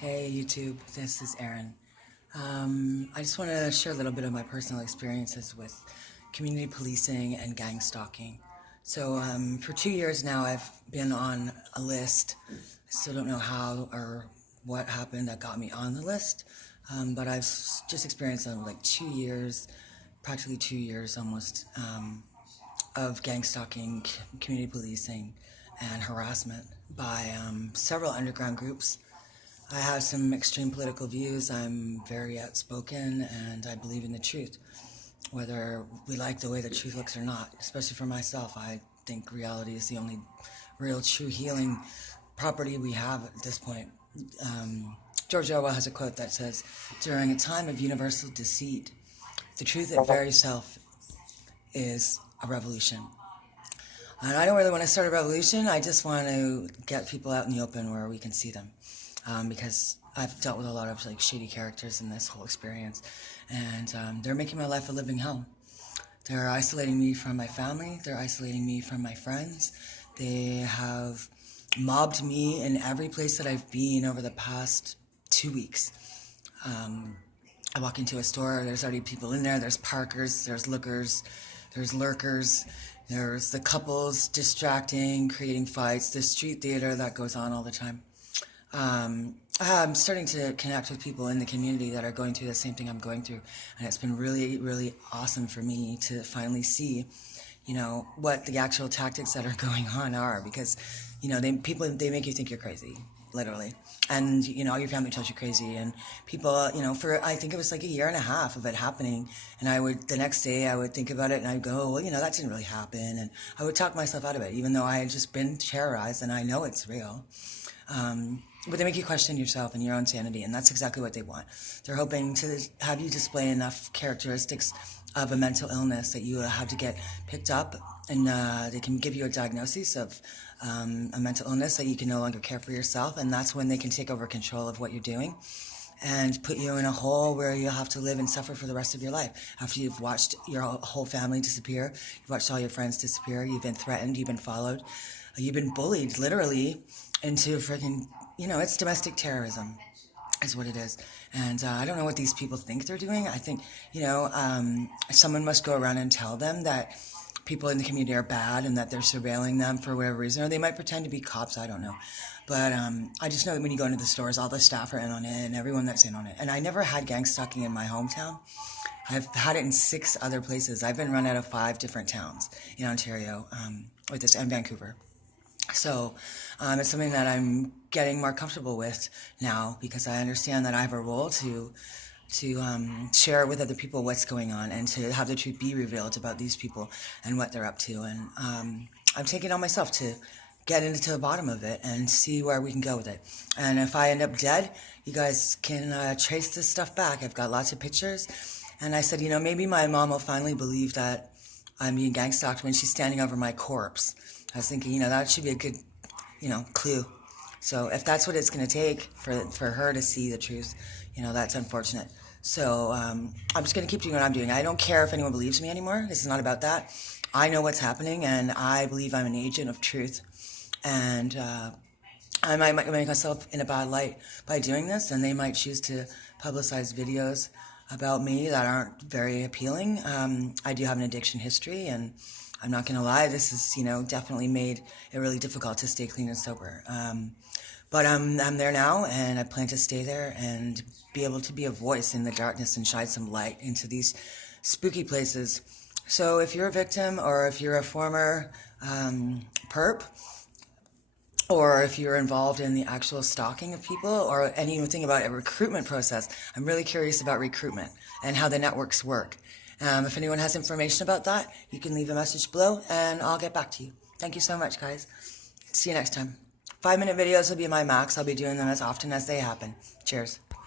Hey YouTube, this is Aaron. I just want to share a little bit of my personal experiences with community policing and gang stalking. For 2 years now, I've been on a list. I still don't know how or what happened that got me on the list, but I've just experienced like 2 years, practically 2 years almost, of gang stalking, community policing, and harassment by several underground groups. I have some extreme political views. I'm very outspoken, and I believe in the truth, whether we like the way the truth looks or not. Especially for myself, I think reality is the only real, true healing property we have at this point. George Orwell has a quote that says, "During a time of universal deceit, the truth at very self is a revolution." And I don't really want to start a revolution. I just want to get people out in the open where we can see them. Because I've dealt with a lot of like shady characters in this whole experience, and they're making my life a living hell. They're isolating me from my family. They're isolating me from my friends. They have mobbed me in every place that I've been over the past 2 weeks. I walk into a store, there's already people in there. There's parkers, there's lookers, there's lurkers, there's the couples distracting, creating fights, the street theater that goes on all the time. I'm starting to connect with people in the community that are going through the same thing I'm going through, and it's been really, really awesome for me to finally see, what the actual tactics that are going on are, because, they make you think you're crazy, literally, and, all your family tells you crazy, and people, I think it was like a year and a half of it happening, and the next day I would think about it, and I'd go, well, that didn't really happen, and I would talk myself out of it, even though I had just been terrorized, and I know it's real. But they make you question yourself and your own sanity, and that's exactly what they want. They're hoping to have you display enough characteristics of a mental illness that you have to get picked up, and they can give you a diagnosis of a mental illness that you can no longer care for yourself, and that's when they can take over control of what you're doing and put you in a hole where you'll have to live and suffer for the rest of your life. After you've watched your whole family disappear, you've watched all your friends disappear, you've been threatened, you've been followed, you've been bullied, literally, into freaking, it's domestic terrorism is what it is. And I don't know what these people think they're doing. I think, someone must go around and tell them that people in the community are bad and that they're surveilling them for whatever reason, or they might pretend to be cops, I don't know. But I just know that when you go into the stores, all the staff are in on it and everyone that's in on it. And I never had gang stalking in my hometown. I've had it in 6 other places. I've been run out of 5 different towns in Ontario, and Vancouver. So it's something that I'm getting more comfortable with now, because I understand that I have a role to share with other people what's going on, and to have the truth be revealed about these people and what they're up to. And I'm taking on myself to get into the bottom of it and see where we can go with it. And if I end up dead, you guys can trace this stuff back. I've got lots of pictures. And I said, maybe my mom will finally believe that I'm being gang stalked when she's standing over my corpse. I was thinking, that should be a good, clue. So if that's what it's going to take for her to see the truth, that's unfortunate. So I'm just going to keep doing what I'm doing. I don't care if anyone believes me anymore. This is not about that. I know what's happening, and I believe I'm an agent of truth. And I might make myself in a bad light by doing this, and they might choose to publicize videos about me that aren't very appealing. I do have an addiction history, and I'm not going to lie, this has, definitely made it really difficult to stay clean and sober. But I'm there now, and I plan to stay there and be able to be a voice in the darkness and shine some light into these spooky places. So if you're a victim, or if you're a former perp, or if you're involved in the actual stalking of people, or anything about a recruitment process, I'm really curious about recruitment and how the networks work. If anyone has information about that, you can leave a message below, and I'll get back to you. Thank you so much, guys. See you next time. 5-minute videos will be my max. I'll be doing them as often as they happen. Cheers.